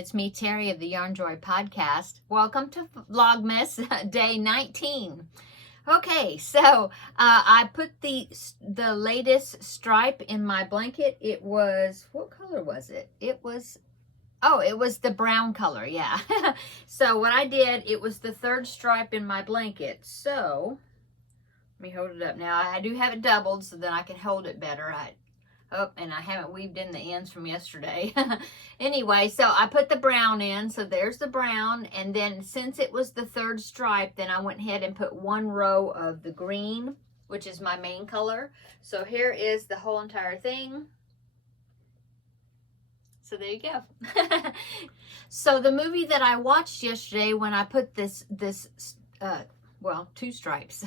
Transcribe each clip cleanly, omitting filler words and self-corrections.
It's me, Terri of the Yarn Joy podcast. Welcome to Vlogmas day 19. Okay, so I put the latest stripe in my blanket. It was, what color was it? It was the brown color, yeah. So what I did, it was the third stripe in my blanket. So let me hold it up now. I do have it doubled so that I can hold it better. And I haven't weaved in the ends from yesterday. Anyway, so I put the brown in. So there's the brown. And then since it was the third stripe, then I went ahead and put one row of the green, which is my main color. So here is the whole entire thing. So there you go. So the movie that I watched yesterday when I put well, two stripes,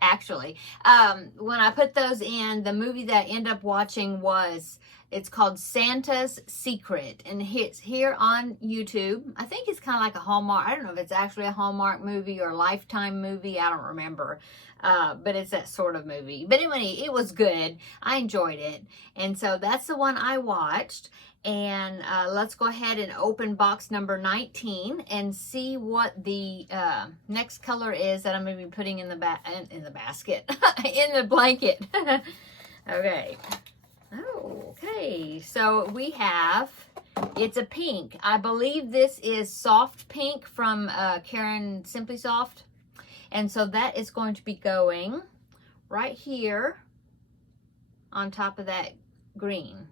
actually. When I put those in, the movie that I ended up watching it's called Santa's Secret. And it's here on YouTube. I think it's kind of like a Hallmark. I don't know if it's actually a Hallmark movie or a Lifetime movie. I don't remember. But it's that sort of movie. But anyway, it was good. I enjoyed it. And so that's the one I watched. And let's go ahead and open box number 19 and see what the next color is that I'm going to be putting in the basket, in the blanket. Okay. Oh, okay. So we have, it's a pink. I believe this is soft pink from Karen Simply Soft. And so that is going to be going right here on top of that green.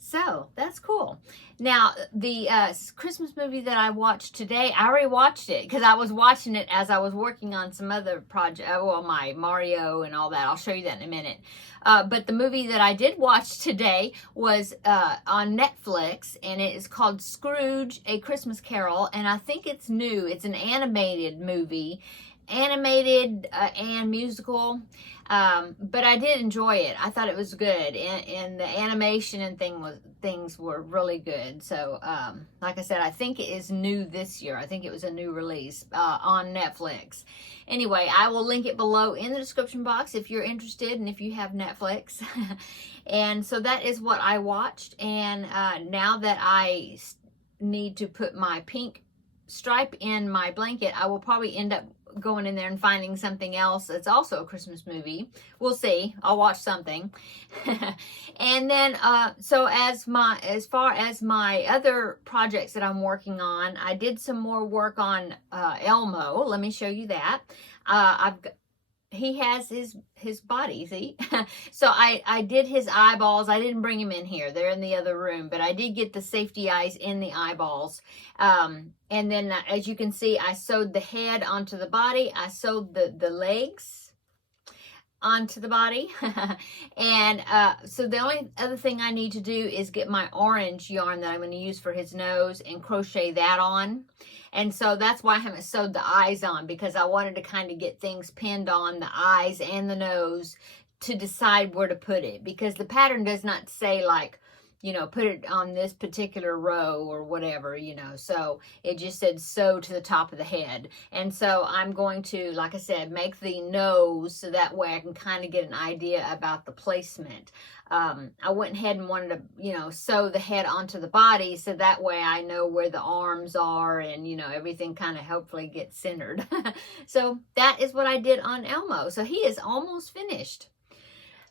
So that's cool. Now the Christmas movie that I watched today, I already watched it because I was watching it as I was working on some other project, well, my Mario and all that. I'll show you that in a minute. But the movie that I did watch today was on Netflix, and it is called Scrooge, A Christmas Carol, and I think it's new. It's an animated movie, and musical. But I did enjoy it. I thought it was good, and the animation and things were really good. So, like I said, I think it is new this year. I think it was a new release on Netflix. Anyway, I will link it below in the description box if you're interested and if you have Netflix. And so that is what I watched. And now that I need to put my pink stripe in my blanket, I will probably end up going in there and finding something else that's also a Christmas movie. We'll see. I'll watch something. And then so as far as my other projects that I'm working on, I did some more work on Elmo. Let me show you that. He has his body, see? So I did his eyeballs. I didn't bring him in here. They're in the other room, but I did get the safety eyes in the eyeballs. And then as you can see, I sewed the head onto the body. I sewed the legs onto the body. And so the only other thing I need to do is get my orange yarn that I'm going to use for his nose and crochet that on. And so that's why I haven't sewed the eyes on, because I wanted to kind of get things pinned on the eyes and the nose to decide where to put it, because the pattern does not say like, you know, put it on this particular row or whatever, you know. So it just said sew to the top of the head. And so I'm going to, like I said, make the nose so that way I can kind of get an idea about the placement. I went ahead and wanted to, you know, sew the head onto the body so that way I know where the arms are and, you know, everything kind of hopefully gets centered. So that is what I did on Elmo. So he is almost finished.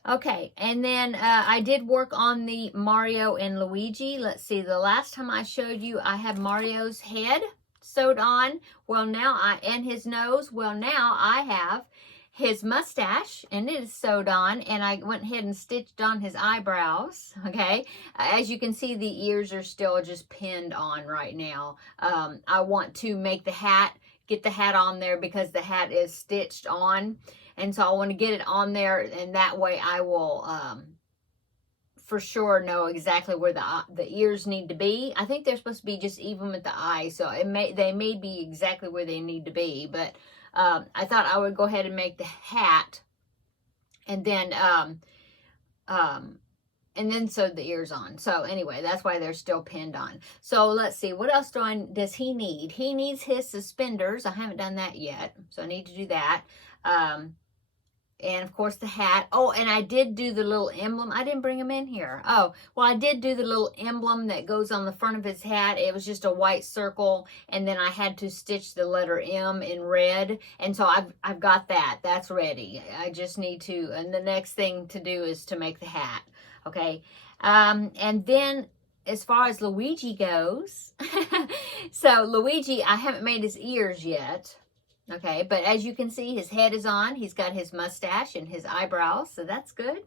Okay, and then I did work on the Mario and Luigi. Let's see, the last time I showed you, I had Mario's head sewed on. Well, now and his nose. Well, now I have his mustache, and it is sewed on, and I went ahead and stitched on his eyebrows, okay? As you can see, the ears are still just pinned on right now. I want to make the hat, get the hat on there because the hat is stitched on. And so I want to get it on there, and that way I will for sure know exactly where the ears need to be. I think they're supposed to be just even with the eyes, so they may be exactly where they need to be. But I thought I would go ahead and make the hat, and then sew the ears on. So anyway, that's why they're still pinned on. So let's see, what else does he need? He needs his suspenders. I haven't done that yet, so I need to do that. and of course the hat. Oh, and I did do the little emblem. I didn't bring him in here. Oh, well, I did do the little emblem that goes on the front of his hat. It was just a white circle, and then I had to stitch the letter M in red, and so I've got that. That's ready. I just need to, and the next thing to do is to make the hat. Okay, and then as far as Luigi goes, so Luigi, I haven't made his ears yet. Okay, but as you can see, his head is on. He's got his mustache and his eyebrows, so that's good.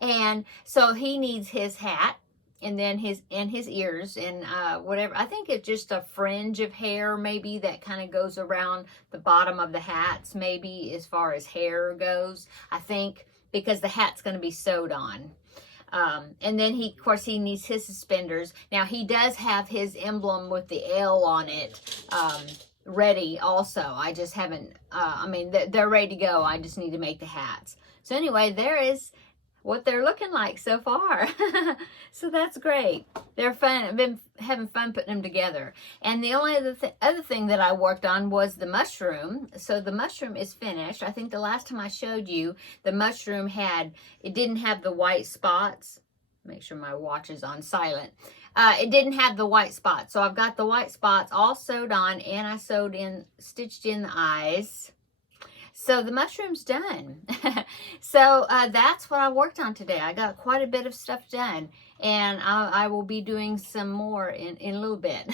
And so he needs his hat, and then his ears, and whatever. I think it's just a fringe of hair, maybe, that kind of goes around the bottom of the hats, maybe, as far as hair goes. I think because the hat's going to be sewed on. And then of course, he needs his suspenders. Now, he does have his emblem with the L on it, ready also. I just haven't, I mean, they're ready to go. I just need to make the hats. So anyway, there is what they're looking like so far. So that's great. They're fun. I've been having fun putting them together. And the only other thing that I worked on was the mushroom. So the mushroom is finished. I think the last time I showed you, the mushroom it didn't have the white spots. Make sure my watch is on silent. It didn't have the white spots. So I've got the white spots all sewed on, and I stitched in the eyes. So the mushroom's done. So that's what I worked on today. I got quite a bit of stuff done, and I will be doing some more in a little bit.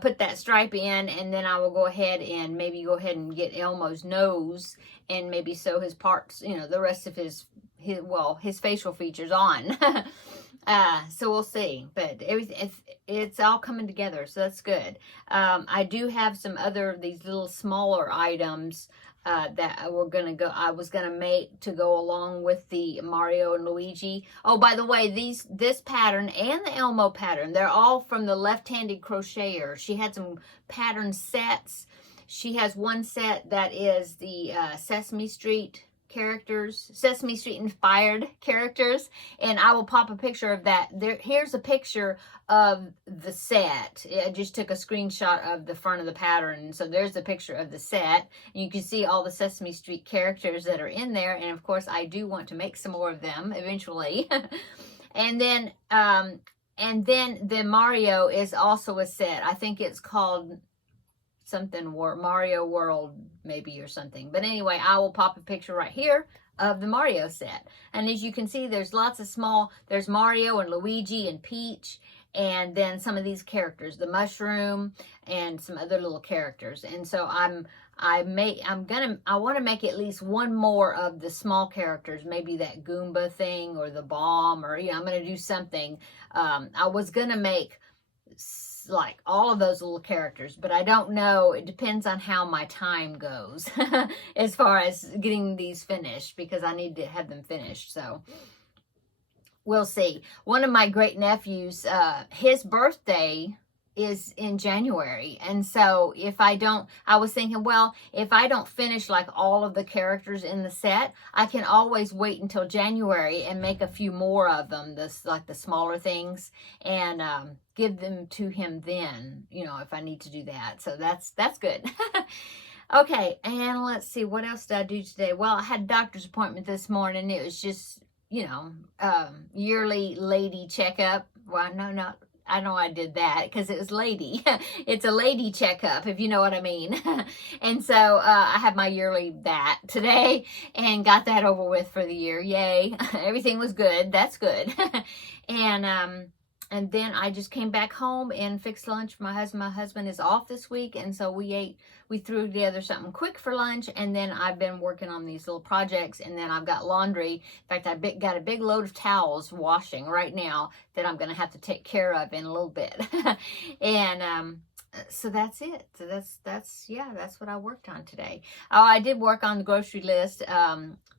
Put that stripe in, and then I will go ahead and get Elmo's nose, and maybe sew his parts, the rest of his facial features on. So we'll see, but it's all coming together, so that's good. I do have some other these little smaller items that I was gonna make to go along with the Mario and Luigi. Oh, by the way, this pattern and the Elmo pattern, they're all from the Left-Handed Crocheter. She had some pattern sets. She has one set that is the Sesame Street inspired characters, and I will pop a picture of that. Here's a picture of the set. I just took a screenshot of the front of the pattern, so there's the picture of the set, and you can see all the Sesame Street characters that are in there, and of course I do want to make some more of them eventually. And then the Mario is also a set. I think it's called something Mario World maybe, or something. But anyway, I will pop a picture right here of the Mario set. And as you can see, there's lots of there's Mario and Luigi and Peach, and then some of these characters, the mushroom and some other little characters. And so I want to make at least one more of the small characters, maybe that Goomba thing or the bomb, or I'm going to do something. I was going to make like all of those little characters, but I don't know. It depends on how my time goes as far as getting these finished, because I need to have them finished. So we'll see. One of my great nephews, his birthday is in January, and so I was thinking, well, if I don't finish like all of the characters in the set, I can always wait until January and make a few more of them, like the smaller things, and give them to him then, if I need to do that. So that's good. Okay, and let's see, what else did I do today? Well, I had a doctor's appointment this morning. It was just, yearly lady checkup. Well, no, I know I did that because it was lady. It's a lady checkup, if you know what I mean. And so I had my yearly that today and got that over with for the year. Yay. Everything was good. That's good. And then I just came back home and fixed lunch for my husband. My husband is off this week, and so we threw together something quick for lunch, and then I've been working on these little projects, and then I've got laundry. In fact, got a big load of towels washing right now that I'm going to have to take care of in a little bit. And so that's it. So that's what I worked on today. Oh, I did work on the grocery list.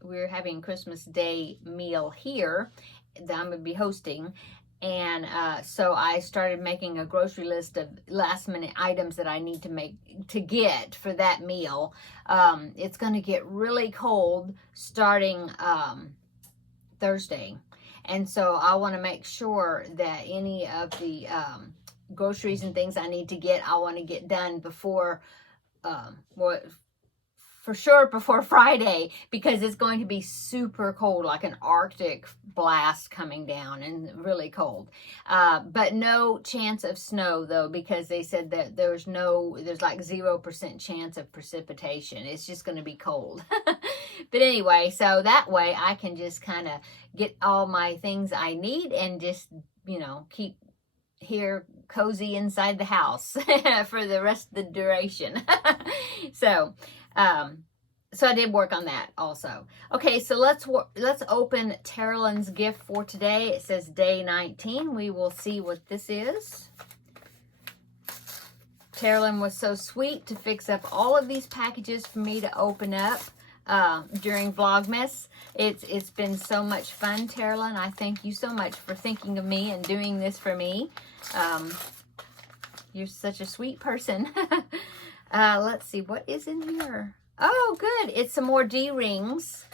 We're having Christmas Day meal here that I'm going to be hosting. And so I started making a grocery list of last minute items that I need to get for that meal. It's going to get really cold starting Thursday. And so I want to make sure that any of the groceries and things I need to get, I want to get done before for sure before Friday, because it's going to be super cold, like an Arctic blast coming down and really cold. But no chance of snow though, because they said that there's like 0% chance of precipitation. It's just going to be cold. But anyway, so that way I can just kind of get all my things I need and just, you know, keep here cozy inside the house for the rest of the duration. So I did work on that also. Okay, so let's open Terrilyn's gift for today. It says day 19. We will see what this is. Terrilyn was so sweet to fix up all of these packages for me to open up during Vlogmas. It's been so much fun, Terrilyn. I thank you so much for thinking of me and doing this for me. You're such a sweet person. Let's see, what is in here? Oh, good. It's some more D-rings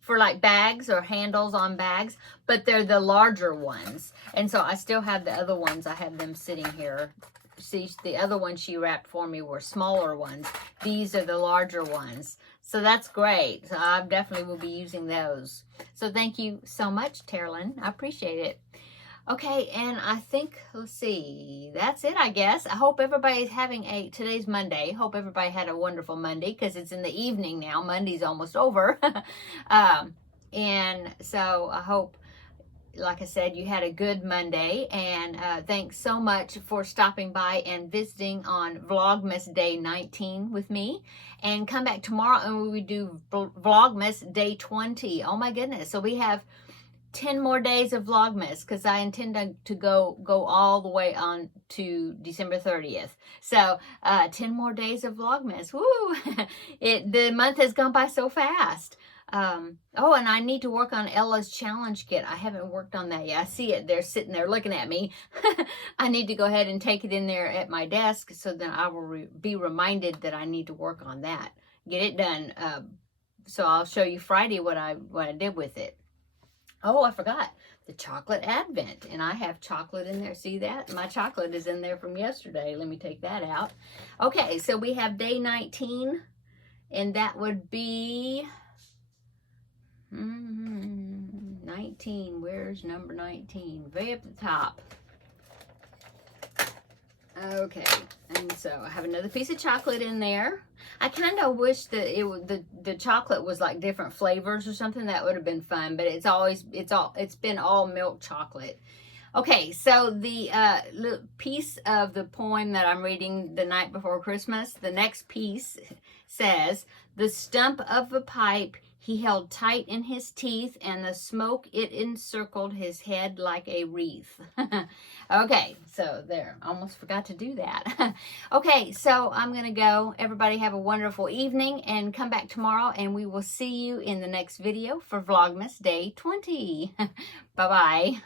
for like bags or handles on bags, but they're the larger ones. And so I still have the other ones. I have them sitting here. See, the other ones she wrapped for me were smaller ones. These are the larger ones. So that's great. So I definitely will be using those. So thank you so much, Terrilyn. I appreciate it. Okay, and I think, let's see, that's it, I guess. I hope everybody's having today's Monday. Hope everybody had a wonderful Monday, because it's in the evening now. Monday's almost over. And so I hope, like I said, you had a good Monday. And thanks so much for stopping by and visiting on Vlogmas Day 19 with me. And come back tomorrow and we do Vlogmas Day 20. Oh my goodness. So we have 10 more days of Vlogmas, because I intend to go all the way on to December 30th. So 10 more days of Vlogmas. Woo! The month has gone by so fast. Oh, and I need to work on Ella's challenge kit. I haven't worked on that yet. I see it. They're sitting there looking at me. I need to go ahead and take it in there at my desk, so then I will be reminded that I need to work on that. Get it done. So I'll show you Friday what I did with it. Oh, I forgot the chocolate advent, and I have chocolate in there. See that? My chocolate is in there from yesterday. Let me take that out. Okay, so we have day 19, and that would be 19. Where's number 19? Way up the top. Okay, and so I have another piece of chocolate in there. I kind of wish that the chocolate was like different flavors or something. That would have been fun, but it's been all milk chocolate. Okay, so the piece of the poem that I'm reading the night before Christmas, the next piece says, "The stump of a pipe he held tight in his teeth, and the smoke it encircled his head like a wreath." Okay, so there, almost forgot to do that. Okay, so I'm gonna go. Everybody have a wonderful evening, and come back tomorrow, and we will see you in the next video for Vlogmas Day 20. Bye-bye.